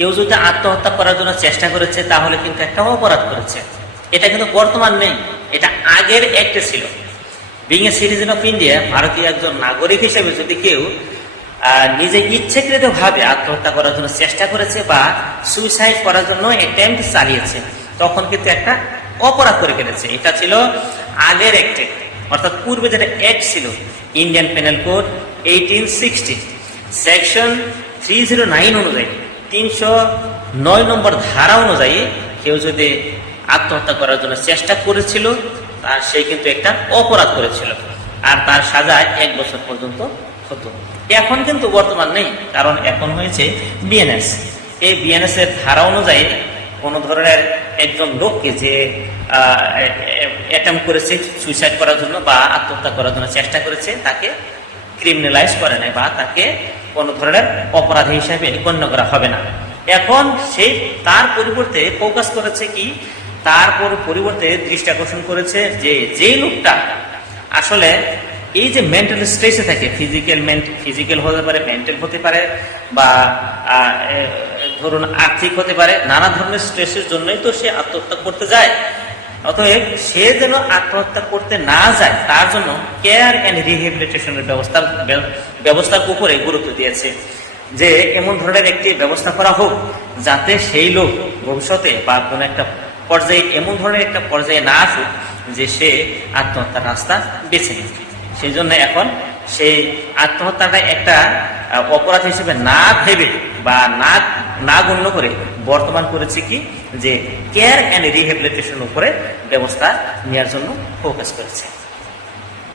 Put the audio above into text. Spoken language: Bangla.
কেউ যদি আত্মহত্যা করার জন্য চেষ্টা করেছে তাহলে কিন্তু একটা অপরাধ করেছে। এটা কিন্তু বর্তমান নেই, এটা আগের একটা ছিল। Being a citizen of India, ভারতীয় একজন নাগরিক হিসেবে যদি কেউ নিজে ইচ্ছাকৃত ভাবে আত্মহত্যা করার জন্য চেষ্টা করেছে বা সুইসাইড করার জন্য অ্যাটেম্প্ট চালিয়েছে, তখন কিন্তু একটা অপরাধ করে ফেলেছে। এটা ছিল আগের অ্যাক্টে, অর্থাৎ পূর্বে যেটা অ্যাক্ট ছিল ইন্ডিয়ান পেনাল কোড 1860 সেকশন 309 অনুযায়ী, 309 নম্বর ধারা অনুযায়ী কেউ যদি আত্মহত্যা করার জন্য চেষ্টা করেছিল তার সে কিন্তু একটা অপরাধ করেছিল, আর তার সাজা 1 বছর পর্যন্ত হতো। এখন কিন্তু বর্তমান নেই, কারণ এখন হয়েছে বিএনএস। এই বিএনএস এর ধারা অনুযায়ী কোন ধরনের একজন লোককে যে অ্যাটেম্প্ট করেছে সুইসাইড করার জন্য বা আত্মহত্যা করার জন্য চেষ্টা করেছে তাকে ক্রিমিনালাইজ করে নাই বা তাকে কোন ধরনের অপরাধী হিসাবে গণ্য করা হবে না। এখন সেই তার পরিবর্তে ফোকাস করেছে কি, তার পরিবর্তে দৃষ্টি আকর্ষণ করেছে যে যেই লোকটা আসলে এই যে মেন্টাল স্ট্রেসে থাকে, ফিজিক্যাল হতে পারে, মেন্টাল হতে পারে, বা ধরুন আর্থিক হতে পারে, নানা ধরনের স্ট্রেসের জন্যই তো সে আত্মহত্যা করতে যায়। অতএব সে যেন আত্মহত্যা করতে না যায় তার জন্য কেয়ার অ্যান্ড রিহেবিলিটেশনের ব্যবস্থার উপরে গুরুত্ব দিয়েছে, যে এমন ধরনের একটি ব্যবস্থা করা হোক যাতে সেই লোক ভবিষ্যতে বা কোনো একটা পর্যায়ে এমন ধরনের একটা পর্যায়ে না আসুক যে সে আত্মহত্যার রাস্তা বেছে নেয়। সেই জন্য এখন সেই আত্মহত্যাটা একটা অপরাধ হিসেবে না ভেবে বা না গণ্য করে বর্তমান করেছে কি, যে কেয়ার অ্যান্ড রিহেবিলিটেশন উপরে ব্যবস্থা নেওয়ার জন্য ফোকাস করেছে।